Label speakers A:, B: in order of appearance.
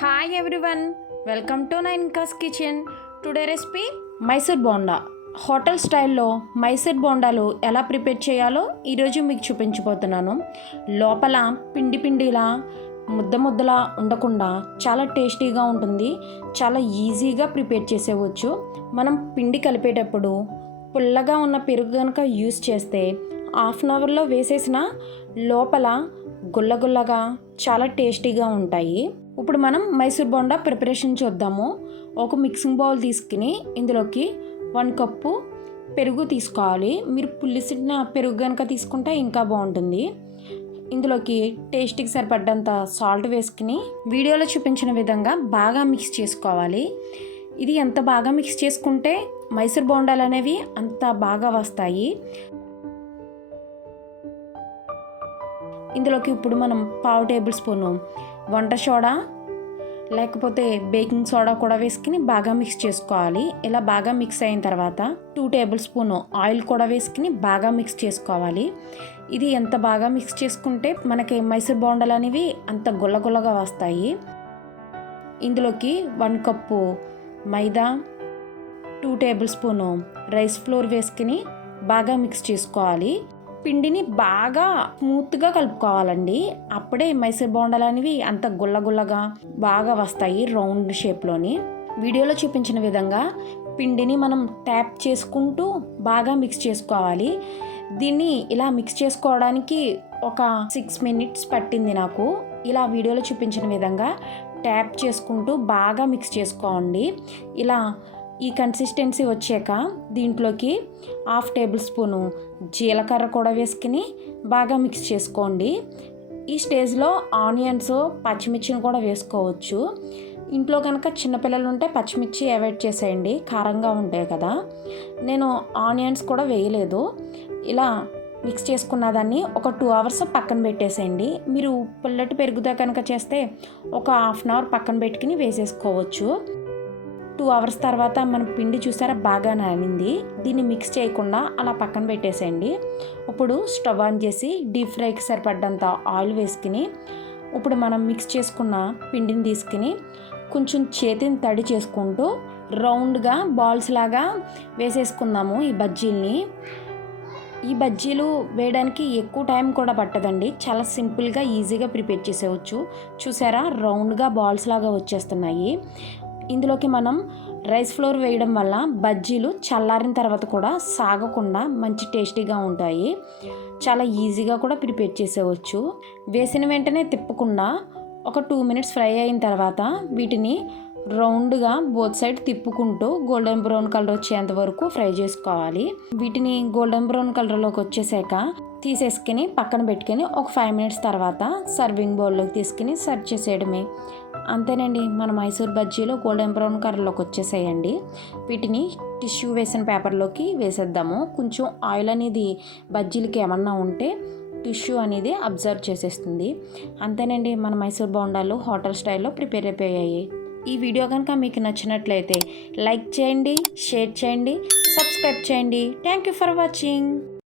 A: Hi everyone welcome to నైన్ cos kitchen today recipe Mysore bonda hotel స్టైల్లో మైసూర్ బోండాలు ఎలా ప్రిపేర్ చేయాలో ఈరోజు మీకు చూపించబోతున్నాను. లోపల పిండి పిండిలా ముద్ద ముద్దలా ఉండకుండా చాలా టేస్టీగా ఉంటుంది. చాలా ఈజీగా ప్రిపేర్ చేసేవచ్చు. మనం పిండి కలిపేటప్పుడు పుల్లగా ఉన్న పెరుగు కనుక యూస్ చేస్తే హాఫ్ అన్ అవర్లో వేసేసిన లోపల గుల్లగుల్లగా చాలా టేస్టీగా ఉంటాయి. ఇప్పుడు మనం మైసూర్ బోండా ప్రిపరేషన్ చూద్దాము. ఒక మిక్సింగ్ బౌల్ తీసుకుని ఇందులోకి వన్ కప్పు పెరుగు తీసుకోవాలి. మీరు పులిసిన పెరుగు కనుక తీసుకుంటే ఇంకా బాగుంటుంది. ఇందులోకి టేస్ట్కి సరిపడ్డంత సాల్ట్ వేసుకుని వీడియోలో చూపించిన విధంగా బాగా మిక్స్ చేసుకోవాలి. ఇది ఎంత బాగా మిక్స్ చేసుకుంటే మైసూర్ బోండాలు అనేవి అంత బాగా వస్తాయి. ఇందులోకి ఇప్పుడు మనం పావు టేబుల్ స్పూను వంట సోడా లేకపోతే బేకింగ్ సోడా కూడా వేసుకుని బాగా మిక్స్ చేసుకోవాలి. ఇలా బాగా మిక్స్ అయిన తర్వాత టూ టేబుల్ స్పూన్ ఆయిల్ కూడా వేసుకుని బాగా మిక్స్ చేసుకోవాలి. ఇది ఎంత బాగా మిక్స్ చేసుకుంటే మనకి మైసూర్ బోండాలు అనేవి అంత గుల్లగుల్లగా వస్తాయి. ఇందులోకి one cup maida two tablespoon rice flour వేసుకుని బాగా మిక్స్ చేసుకోవాలి. పిండిని బాగా స్మూత్గా కలుపుకోవాలండి. అప్పుడే మైసూర్ బోండాలు అనేవి అంత గుల్లగుల్లగా బాగా వస్తాయి రౌండ్ షేప్లోని. వీడియోలో చూపించిన విధంగా పిండిని మనం ట్యాప్ చేసుకుంటూ బాగా మిక్స్ చేసుకోవాలి. దీన్ని ఇలా మిక్స్ చేసుకోవడానికి ఒక సిక్స్ మినిట్స్ పట్టింది నాకు. ఇలా వీడియోలో చూపించిన విధంగా ట్యాప్ చేసుకుంటూ బాగా మిక్స్ చేసుకోండి. ఇలా ఈ కన్సిస్టెన్సీ వచ్చాక దీంట్లోకి హాఫ్ టేబుల్ స్పూను జీలకర్ర కూడా వేసుకుని బాగా మిక్స్ చేసుకోండి. ఈ స్టేజ్లో ఆనియన్స్ పచ్చిమిర్చిని కూడా వేసుకోవచ్చు. ఇంట్లో కనుక చిన్నపిల్లలు ఉంటే పచ్చిమిర్చి అవాయిడ్ చేసేయండి. కారంగా ఉంటాయి కదా. నేను ఆనియన్స్ కూడా వేయలేదు. ఇలా మిక్స్ చేసుకున్న దాన్ని ఒక టూ అవర్స్ పక్కన పెట్టేసేయండి. మీరు పుల్లటి పెరుగుతా కనుక చేస్తే ఒక హాఫ్ అన్ అవర్ పక్కన పెట్టుకుని వేసేసుకోవచ్చు. టూ అవర్స్ తర్వాత మన పిండి చూసారా? బాగా నానింది దీన్ని మిక్స్ చేయకుండా అలా పక్కన పెట్టేసేయండి. ఇప్పుడు స్టవ్ ఆన్ చేసి డీప్ ఫ్రైకి సరిపడ్డంత ఆయిల్ వేసుకుని ఇప్పుడు మనం మిక్స్ చేసుకున్న పిండిని తీసుకుని కొంచెం చేతిని తడి చేసుకుంటూ రౌండ్గా బాల్స్ లాగా వేసేసుకుందాము ఈ బజ్జీల్ని. ఈ బజ్జీలు వేయడానికి ఎక్కువ టైం కూడా పట్టదండి. చాలా సింపుల్గా ఈజీగా ప్రిపేర్ చేసేవచ్చు. చూసారా? రౌండ్గా బాల్స్ లాగా వచ్చేస్తున్నాయి. ఇందులోకి మనం రైస్ ఫ్లోర్ వేయడం వల్ల బజ్జీలు చల్లారిన తర్వాత కూడా సాగకుండా మంచి టేస్టీగా ఉంటాయి. చాలా ఈజీగా కూడా ప్రిపేర్ చేసేవచ్చు. వేసిన వెంటనే తిప్పకుండా ఒక టూ మినిట్స్ ఫ్రై అయిన తర్వాత వీటిని రౌండ్గా బోత్ సైడ్ తిప్పుకుంటూ గోల్డెన్ బ్రౌన్ కలర్ వచ్చేంత వరకు ఫ్రై చేసుకోవాలి. వీటిని గోల్డెన్ బ్రౌన్ కలర్లోకి వచ్చేసాక తీసేసుకుని పక్కన పెట్టుకుని ఒక ఫైవ్ మినిట్స్ తర్వాత సర్వింగ్ బౌల్లోకి తీసుకుని సర్వ్ చేసేయడమే. అంతేనండి మన మైసూర్ బజ్జీలో గోల్డెన్ బ్రౌన్ కలర్లోకి వచ్చేసేయండి. వీటిని టిష్యూ వేసిన పేపర్లోకి వేసేద్దాము. కొంచెం ఆయిల్ అనేది బజ్జీలకి ఏమన్నా ఉంటే టిష్యూ అనేది అబ్జర్వ్ చేసేస్తుంది. అంతేనండి మన మైసూర్ బోండాలు హోటల్ స్టైల్లో ప్రిపేర్ అయిపోయాయి. ఈ వీడియో కనుక మీకు నచ్చినట్లయితే లైక్ చేయండి షేర్ చేయండి సబ్స్క్రైబ్ చేయండి. Thank you for watching